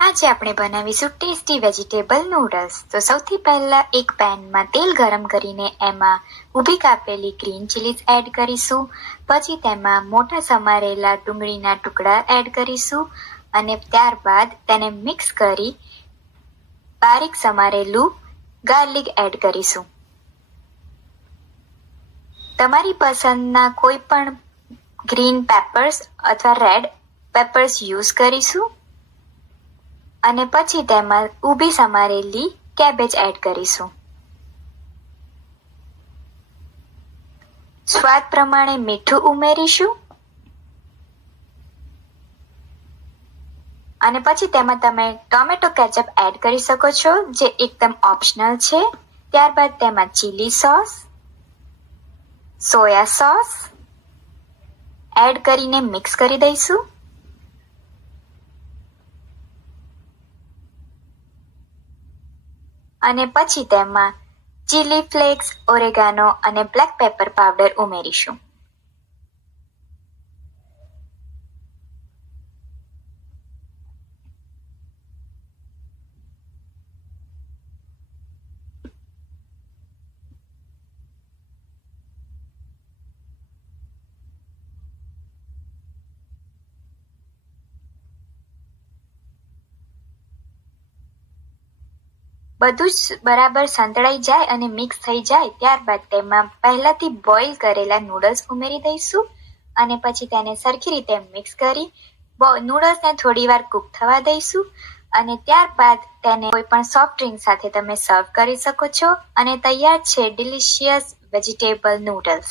આજે આપણે બનાવીશું ટેસ્ટી વેજીટેબલ નૂડલ્સ. તો સૌથી પહેલા એક પેનમાં તેલ ગરમ કરીને એમાં ઊભી કાપેલી ગ્રીન ચીલીઝ એડ કરીશું. પછી તેમાં મોટા સમારેલા ડુંગળીના ટુકડા એડ કરીશું અને ત્યારબાદ તેને મિક્સ કરી બારીક સમારેલું ગાર્લિક એડ કરીશું. તમારી પસંદના કોઈ પણ ગ્રીન પેપર્સ અથવા રેડ પેપર્સ યુઝ કરીશું અને પછી તેમાં ઊભી સમારેલી કેબેજ એડ કરીશું. સ્વાદ પ્રમાણે મીઠું ઉમેરીશું અને પછી તેમાં તમે ટોમેટો કેચઅપ એડ કરી શકો છો, જે એકદમ ઓપ્શનલ છે. ત્યારબાદ તેમાં chilli sauce, soya sauce add કરીને મિક્સ કરી દઈશું. અને પછી તેમાં ચીલી ફ્લેક્સ, ઓરેગાનો અને બ્લેક પેપર પાવડર ઉમેરીશું. બધું જ બરાબર સંતળાઈ જાય અને મિક્સ થઈ જાય ત્યારબાદ તેમાં પહેલાથી બોઇલ કરેલા નૂડલ્સ ઉમેરી દઈશું અને પછી તેને સરખી રીતે મિક્સ કરી નૂડલ્સને થોડી વાર કૂક થવા દઈશું અને ત્યારબાદ તેને કોઈ પણ સોફ્ટ ડ્રિંક સાથે તમે સર્વ કરી શકો છો અને તૈયાર છે ડિલિશિયસ વેજીટેબલ નૂડલ્સ.